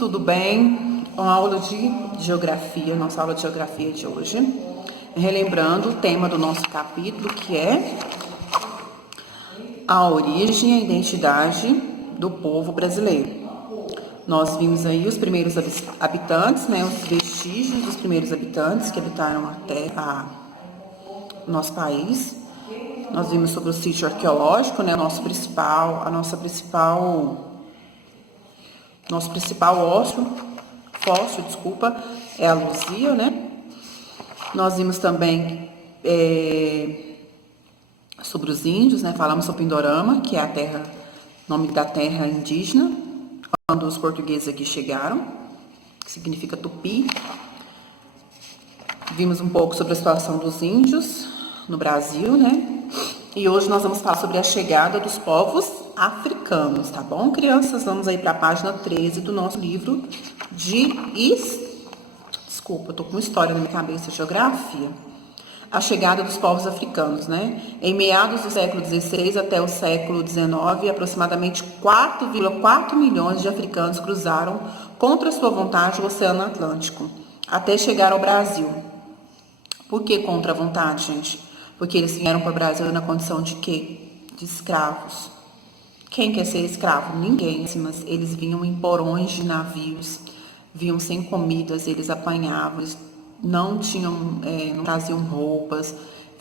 tudo bem? Uma aula de geografia, nossa aula de geografia de hoje. Relembrando o tema do nosso capítulo, que é a origem e a identidade do povo brasileiro. Nós vimos aí os primeiros habitantes, né, os vestígios dos primeiros habitantes que habitaram o nosso país. Nós vimos sobre o sítio arqueológico, né, nosso principal fóssil, é a Luzia, né? Nós vimos também sobre os índios, né? Falamos sobre Pindorama, que é nome da terra indígena, quando os portugueses aqui chegaram, que significa tupi. Vimos um pouco sobre a situação dos índios no Brasil, né? E hoje nós vamos falar sobre a chegada dos povos africanos, tá bom, crianças? Vamos aí para a página 13 do nosso livro Desculpa, eu tô com história na minha cabeça, geografia. A chegada dos povos africanos, né? Em meados do século XVI até o século XIX, aproximadamente 4,4 milhões de africanos cruzaram contra sua vontade o Oceano Atlântico, até chegar ao Brasil. Por que contra a vontade, gente? Porque eles vieram para o Brasil na condição de quê? De escravos. Quem quer ser escravo? Ninguém, mas eles vinham em porões de navios, vinham sem comidas, eles apanhavam, eles não traziam roupas,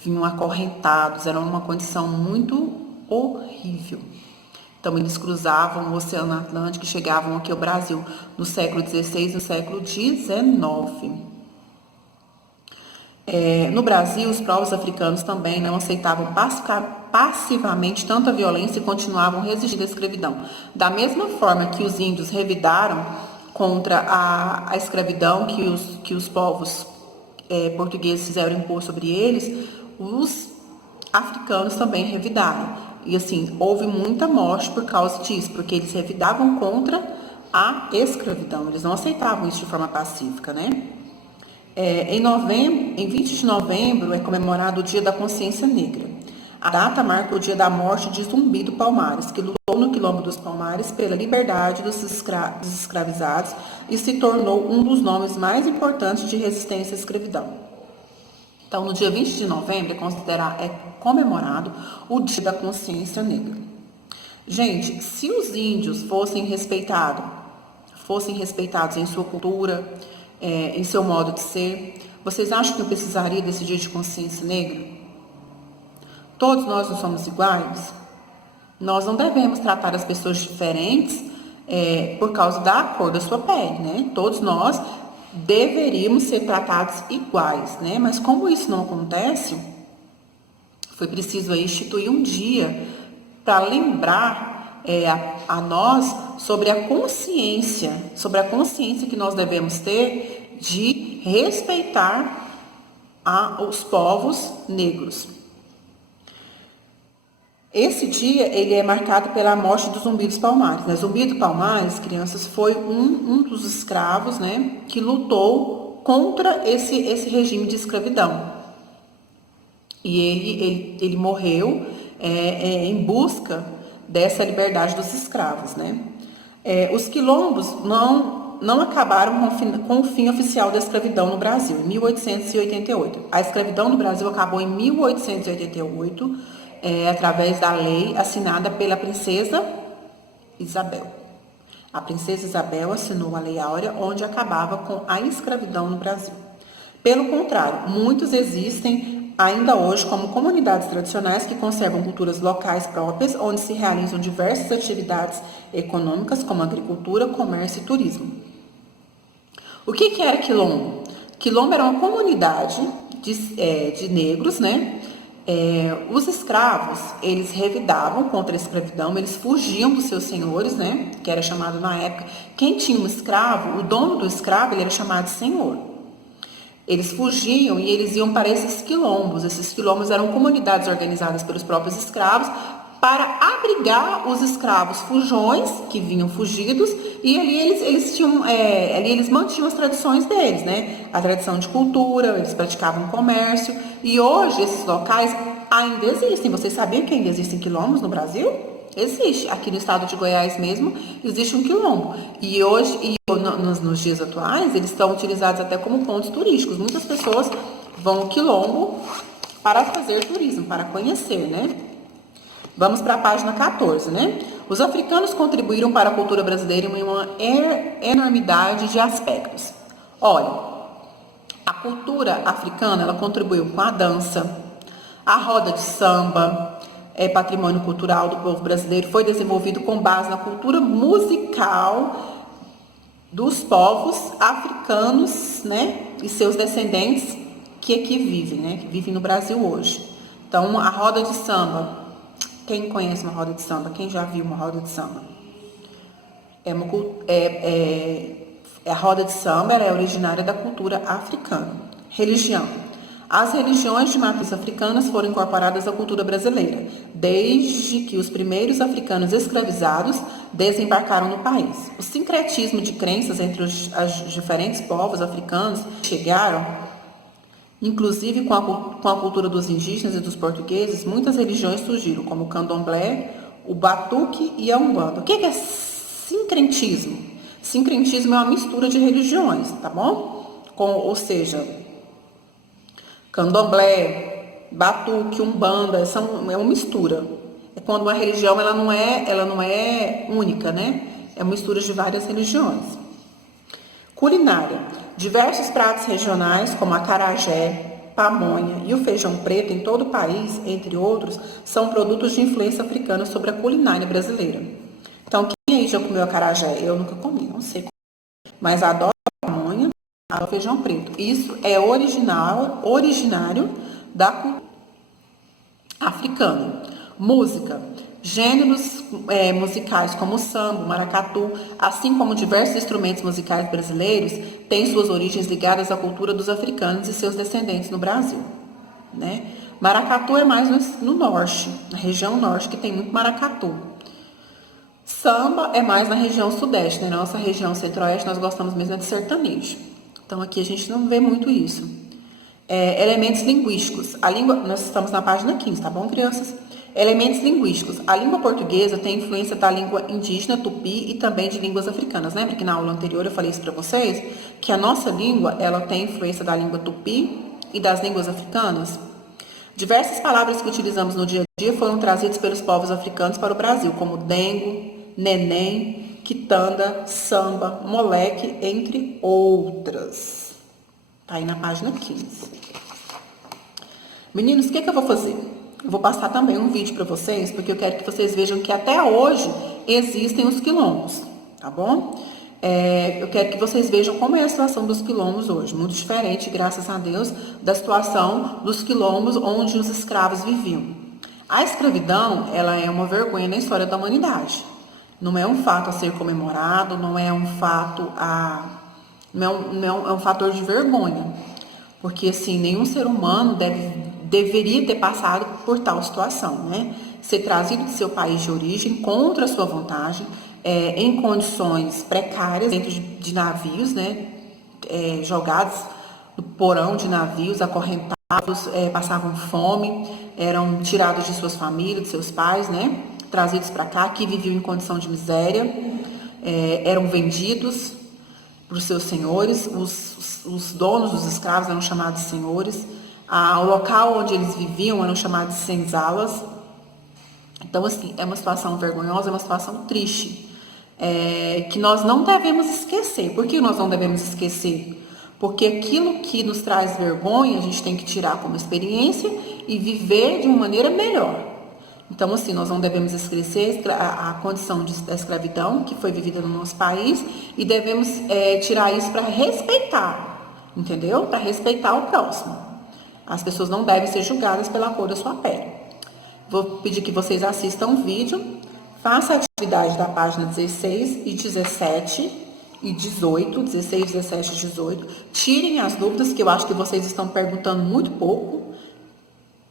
vinham acorrentados, era uma condição muito horrível. Então, eles cruzavam o Oceano Atlântico e chegavam aqui ao Brasil no século XVI e no século XIX. No Brasil, os povos africanos também não aceitavam passivamente tanta violência e continuavam resistindo à escravidão. Da mesma forma que os índios revidaram contra a escravidão que os povos portugueses fizeram impor sobre eles, os africanos também revidaram. E assim, houve muita morte por causa disso, porque eles revidavam contra a escravidão, eles não aceitavam isso de forma pacífica, né? Em 20 de novembro é comemorado o Dia da Consciência Negra. A data marca o dia da morte de Zumbi do Palmares, que lutou no Quilombo dos Palmares pela liberdade dos escravizados e se tornou um dos nomes mais importantes de resistência à escravidão. Então, no dia 20 de novembro é comemorado o Dia da Consciência Negra. Gente, se os índios fossem respeitados em sua cultura, em seu modo de ser, vocês acham que eu precisaria desse dia de consciência negra? Todos nós não somos iguais? Nós não devemos tratar as pessoas diferentes por causa da cor da sua pele, né? Todos nós deveríamos ser tratados iguais, né? Mas como isso não acontece, foi preciso aí instituir um dia para lembrar a nós sobre a consciência que nós devemos ter de respeitar os povos negros. Esse dia ele é marcado pela morte do Zumbi dos Palmares, né? Zumbi dos Palmares, crianças, foi um dos escravos, né, que lutou contra esse regime de escravidão. E ele morreu em busca dessa liberdade dos escravos, né? Os quilombos não acabaram com o fim oficial da escravidão no Brasil, em 1888. A escravidão no Brasil acabou em 1888, através da lei assinada pela princesa Isabel. A princesa Isabel assinou a Lei Áurea, onde acabava com a escravidão no Brasil. Pelo contrário, muitos existem ainda hoje como comunidades tradicionais que conservam culturas locais próprias, onde se realizam diversas atividades econômicas, como agricultura, comércio e turismo. O que era quilombo? Quilombo era uma comunidade de negros, né? Os escravos, eles revidavam contra a escravidão, eles fugiam dos seus senhores, né? Que era chamado na época, quem tinha um escravo, o dono do escravo, ele era chamado de senhor. Eles fugiam e eles iam para esses quilombos. Esses quilombos eram comunidades organizadas pelos próprios escravos para abrigar os escravos fujões que vinham fugidos, e ali eles mantinham as tradições deles, né? A tradição de cultura, eles praticavam comércio, e hoje esses locais ainda existem. Vocês sabiam que ainda existem quilombos no Brasil? Existe. Aqui no estado de Goiás mesmo, existe um quilombo. E hoje, nos dias atuais, eles estão utilizados até como pontos turísticos. Muitas pessoas vão ao quilombo para fazer turismo, para conhecer, né? Vamos para a página 14, né? Os africanos contribuíram para a cultura brasileira em uma enormidade de aspectos. Olha, a cultura africana, ela contribuiu com a dança, a roda de samba, patrimônio cultural do povo brasileiro, foi desenvolvido com base na cultura musical dos povos africanos, né? E seus descendentes que aqui vivem, né? Que vivem no Brasil hoje. Então, a roda de samba, quem conhece uma roda de samba? Quem já viu uma roda de samba? A roda de samba é originária da cultura africana. Religião. As religiões de matriz africanas foram incorporadas à cultura brasileira, desde que os primeiros africanos escravizados desembarcaram no país. O sincretismo de crenças entre os diferentes povos africanos chegaram, inclusive com a cultura dos indígenas e dos portugueses, muitas religiões surgiram, como o candomblé, o batuque e a umbanda. O que é sincretismo? Sincretismo é uma mistura de religiões, tá bom? Ou seja, candomblé, batuque, umbanda, é uma mistura. É quando uma religião ela não é única, né? É uma mistura de várias religiões. Culinária. Diversos pratos regionais, como a acarajé, pamonha e o feijão preto em todo o país, entre outros, são produtos de influência africana sobre a culinária brasileira. Então, quem aí já comeu acarajé? Eu nunca comi, não sei. Mas adoro pamonha, adoro feijão preto. Isso é originário da cultura africana. Música. Gêneros musicais como o samba, o maracatu, assim como diversos instrumentos musicais brasileiros, têm suas origens ligadas à cultura dos africanos e seus descendentes no Brasil, né? Maracatu é mais no norte, na região norte, que tem muito maracatu. Samba é mais na região sudeste, né? Na nossa região centro-oeste nós gostamos mesmo de sertanejo. Então aqui a gente não vê muito isso. Elementos linguísticos. Nós estamos na página 15, tá bom, crianças? Elementos linguísticos. A língua portuguesa tem influência da língua indígena tupi e também de línguas africanas. Lembra que na aula anterior eu falei isso para vocês? Que a nossa língua, ela tem influência da língua tupi e das línguas africanas. Diversas palavras que utilizamos no dia a dia foram trazidas pelos povos africanos para o Brasil, como dengo, neném, quitanda, samba, moleque, entre outras. Tá aí na página 15. Meninos, o que eu vou fazer? Eu vou passar também um vídeo para vocês, porque eu quero que vocês vejam que até hoje existem os quilombos, tá bom? Eu quero que vocês vejam como é a situação dos quilombos hoje. Muito diferente, graças a Deus, da situação dos quilombos onde os escravos viviam. A escravidão, ela é uma vergonha na história da humanidade. Não é um fato a ser comemorado, não é um fato é um fator de vergonha. Porque, assim, nenhum ser humano deveria ter passado por tal situação, né? Ser trazido de seu país de origem contra a sua vontade, em condições precárias dentro de navios, né? Jogados no porão de navios, acorrentados, passavam fome, eram tirados de suas famílias, de seus pais, né? Trazidos para cá, que viviam em condição de miséria, eram vendidos para os seus senhores, os donos dos escravos eram chamados de senhores, o local onde eles viviam eram chamados de senzalas. Então, assim, é uma situação vergonhosa, é uma situação triste, que nós não devemos esquecer. Por que nós não devemos esquecer? Porque aquilo que nos traz vergonha, a gente tem que tirar como experiência e viver de uma maneira melhor. Então, assim, nós não devemos esquecer a condição da escravidão que foi vivida no nosso país e devemos tirar isso para respeitar, entendeu? Para respeitar o próximo. As pessoas não devem ser julgadas pela cor da sua pele. Vou pedir que vocês assistam o vídeo, façam a atividade da página 16 e 17 e 18, 16, 17 e 18. Tirem as dúvidas, que eu acho que vocês estão perguntando muito pouco,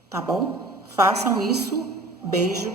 tá bom? Façam isso. Beijo.